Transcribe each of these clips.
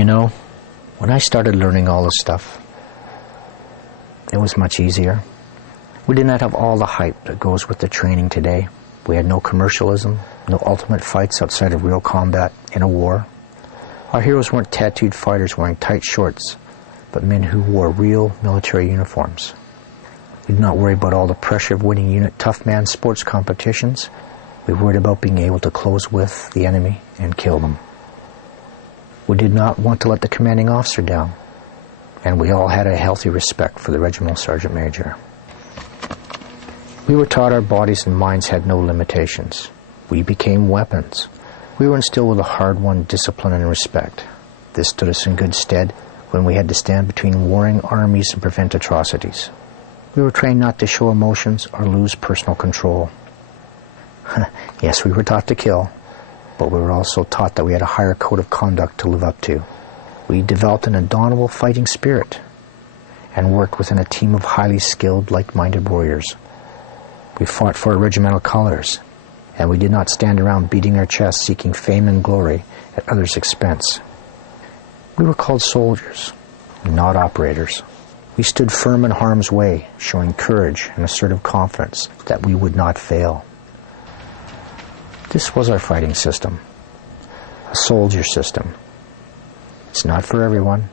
You know, when I started learning all this stuff, it was much easier. We did not have all the hype that goes with the training today. We had no commercialism, no ultimate fights outside of real combat in a war. Our heroes weren't tattooed fighters wearing tight shorts, but men who wore real military uniforms. We did not worry about all the pressure of winning unit tough man sports competitions. We worried about being able to close with the enemy and kill them. We did not want to let the commanding officer down, and we all had a healthy respect for the regimental sergeant major. We were taught our bodies and minds had no limitations. We became weapons. We were instilled with a hard-won discipline and respect. This stood us in good stead when we had to stand between warring armies and prevent atrocities. We were trained not to show emotions or lose personal control. Yes, we were taught to kill, but we were also taught that we had a higher code of conduct to live up to. We developed an indomitable fighting spirit and worked within a team of highly skilled, like-minded warriors. We fought for our regimental colors, and we did not stand around beating our chests seeking fame and glory at others' expense. We were called soldiers, not operators. We stood firm in harm's way, showing courage and assertive confidence that we would not fail. This was our fighting system, a soldier system. It's not for everyone.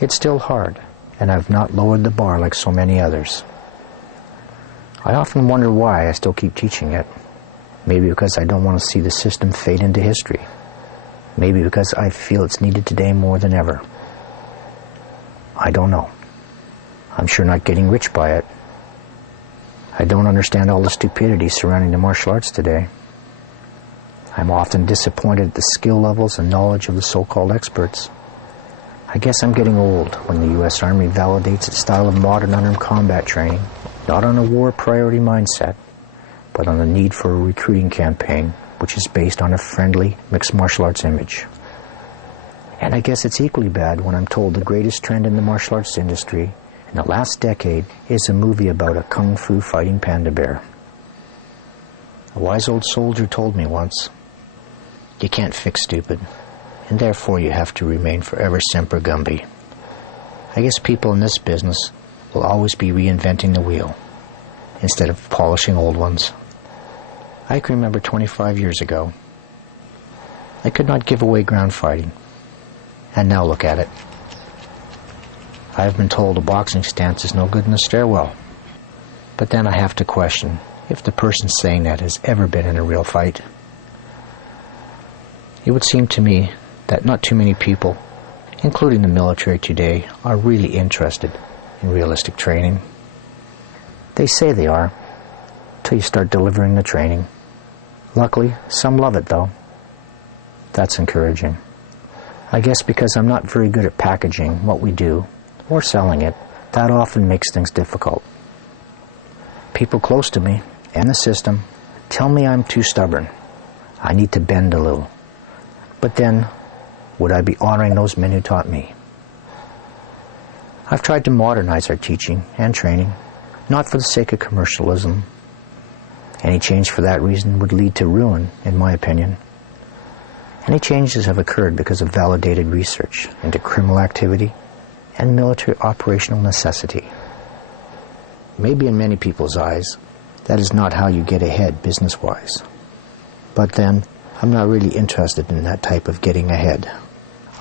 It's still hard, and I've not lowered the bar like so many others. I often wonder why I still keep teaching it. Maybe because I don't want to see the system fade into history. Maybe because I feel it's needed today more than ever. I don't know. I'm sure not getting rich by it. I don't understand all the stupidity surrounding the martial arts today. I'm often disappointed at the skill levels and knowledge of the so-called experts. I guess I'm getting old when the U.S. Army validates its style of modern unarmed combat training, not on a war priority mindset, but on the need for a recruiting campaign which is based on a friendly mixed martial arts image. And I guess it's equally bad when I'm told the greatest trend in the martial arts industry in the last decade is a movie about a kung fu fighting panda bear. A wise old soldier told me once, "You can't fix stupid, and therefore you have to remain forever semper gumby." I guess people in this business will always be reinventing the wheel instead of polishing old ones. I can remember 25 years ago, I could not give away ground fighting, and now look at it. I have been told a boxing stance is no good in the stairwell, but then I have to question if the person saying that has ever been in a real fight. It would seem to me that not too many people, including the military today, are really interested in realistic training. They say they are, till you start delivering the training. Luckily, some love it though. That's encouraging. I guess because I'm not very good at packaging what we do, or selling it, that often makes things difficult. People close to me, and the system, tell me I'm too stubborn. I need to bend a little. But then, would I be honoring those men who taught me? I've tried to modernize our teaching and training, not for the sake of commercialism. Any change for that reason would lead to ruin, in my opinion. Any changes have occurred because of validated research into criminal activity and military operational necessity. Maybe in many people's eyes, that is not how you get ahead business-wise. But then, I'm not really interested in that type of getting ahead.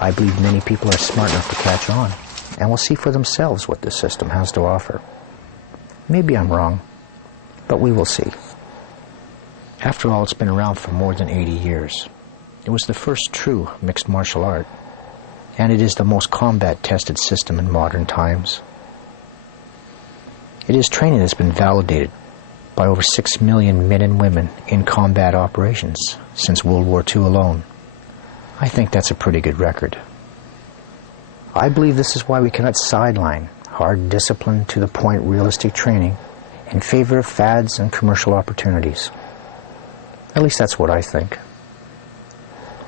I believe many people are smart enough to catch on and will see for themselves what this system has to offer. Maybe I'm wrong, but we will see. After all, it's been around for more than 80 years. It was the first true mixed martial art, and it is the most combat-tested system in modern times. It is training that's been validated by over 6 million men and women in combat operations since World War II alone. I think that's a pretty good record. I believe this is why we cannot sideline hard discipline to the point realistic training in favor of fads and commercial opportunities. At least that's what I think.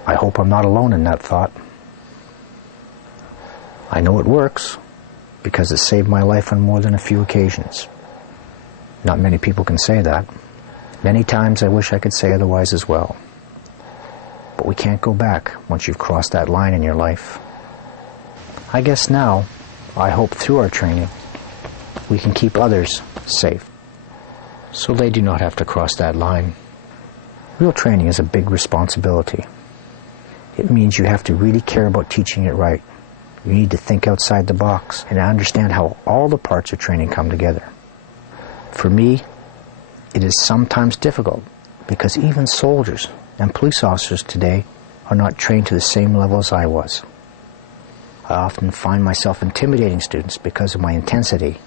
I hope I'm not alone in that thought. I know it works because it saved my life on more than a few occasions. Not many people can say that. Many times I wish I could say otherwise as well. But we can't go back once you've crossed that line in your life. I guess now, I hope through our training, we can keep others safe, so they do not have to cross that line. Real training is a big responsibility. It means you have to really care about teaching it right. You need to think outside the box and understand how all the parts of training come together. For me, it is sometimes difficult because even soldiers and police officers today are not trained to the same level as I was. I often find myself intimidating students because of my intensity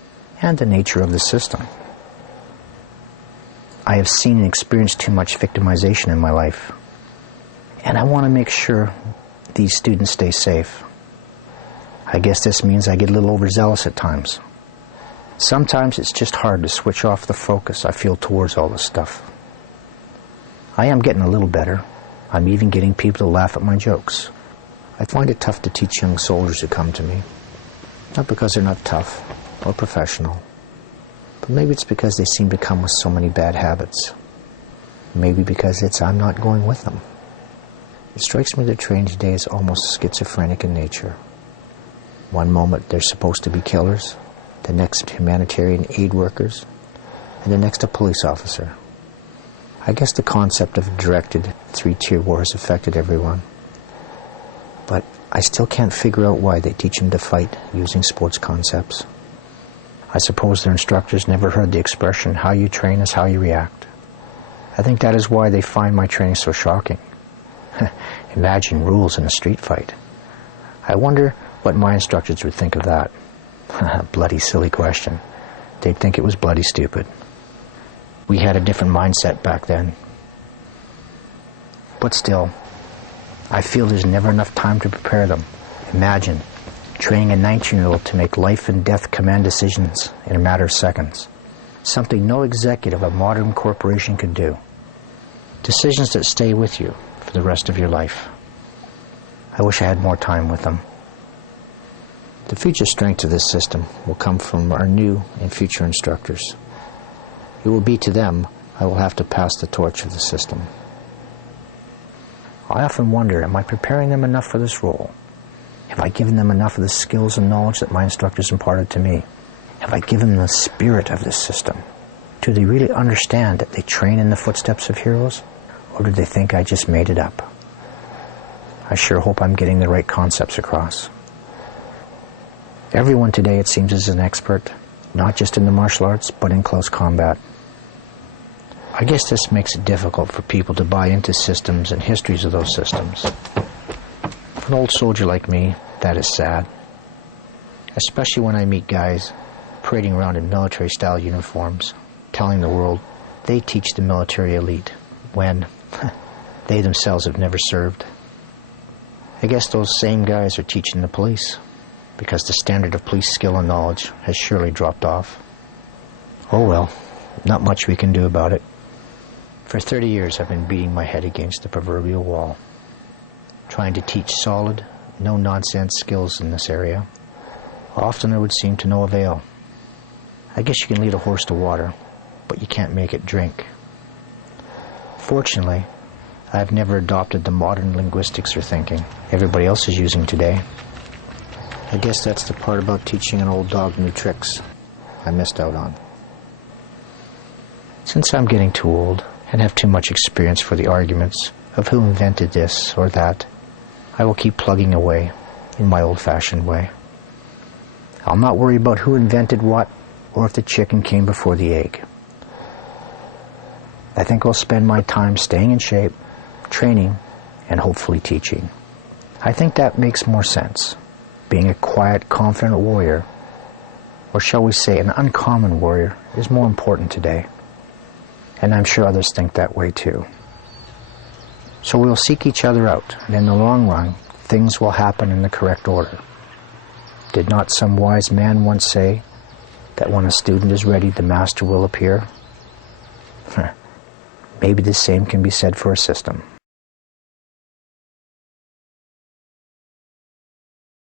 and the nature of the system. I have seen and experienced too much victimization in my life, and I want to make sure these students stay safe. I guess this means I get a little overzealous at times. Sometimes it's just hard to switch off the focus I feel towards all this stuff. I am getting a little better. I'm even getting people to laugh at my jokes. I find it tough to teach young soldiers who come to me. Not because they're not tough or professional, but maybe it's because they seem to come with so many bad habits. Maybe because I'm not going with them. It strikes me that training today is almost schizophrenic in nature. One moment they're supposed to be killers, the next humanitarian aid workers, and the next a police officer. I guess the concept of a directed three-tier war has affected everyone. But I still can't figure out why they teach them to fight using sports concepts. I suppose their instructors never heard the expression, how you train is how you react. I think that is why they find my training so shocking. Imagine rules in a street fight. I wonder what my instructors would think of that. Bloody silly question. They'd think it was bloody stupid. We had a different mindset back then. But still, I feel there's never enough time to prepare them. Imagine training a 19-year-old to make life and death command decisions in a matter of seconds. Something no executive of a modern corporation could do. Decisions that stay with you for the rest of your life. I wish I had more time with them. The future strength of this system will come from our new and future instructors. It will be to them I will have to pass the torch of the system. I often wonder, am I preparing them enough for this role? Have I given them enough of the skills and knowledge that my instructors imparted to me? Have I given them the spirit of this system? Do they really understand that they train in the footsteps of heroes? Or do they think I just made it up? I sure hope I'm getting the right concepts across. Everyone today, it seems, is an expert, not just in the martial arts, but in close combat. I guess this makes it difficult for people to buy into systems and histories of those systems. For an old soldier like me, that is sad. Especially when I meet guys parading around in military-style uniforms, telling the world they teach the military elite, when they themselves have never served. I guess those same guys are teaching the police, because the standard of police skill and knowledge has surely dropped off. Oh well, not much we can do about it. For 30 years I've been beating my head against the proverbial wall, trying to teach solid, no-nonsense skills in this area. Often it would seem to no avail. I guess you can lead a horse to water, but you can't make it drink. Fortunately, I've never adopted the modern linguistics or thinking everybody else is using today. I guess that's the part about teaching an old dog new tricks I missed out on. Since I'm getting too old and have too much experience for the arguments of who invented this or that, I will keep plugging away in my old-fashioned way. I'll not worry about who invented what or if the chicken came before the egg. I think I'll spend my time staying in shape, training, and hopefully teaching. I think that makes more sense. Being a quiet, confident warrior, or shall we say an uncommon warrior, is more important today. And I'm sure others think that way too. So we'll seek each other out, and in the long run, things will happen in the correct order. Did not some wise man once say that when a student is ready, the master will appear? Maybe the same can be said for a system.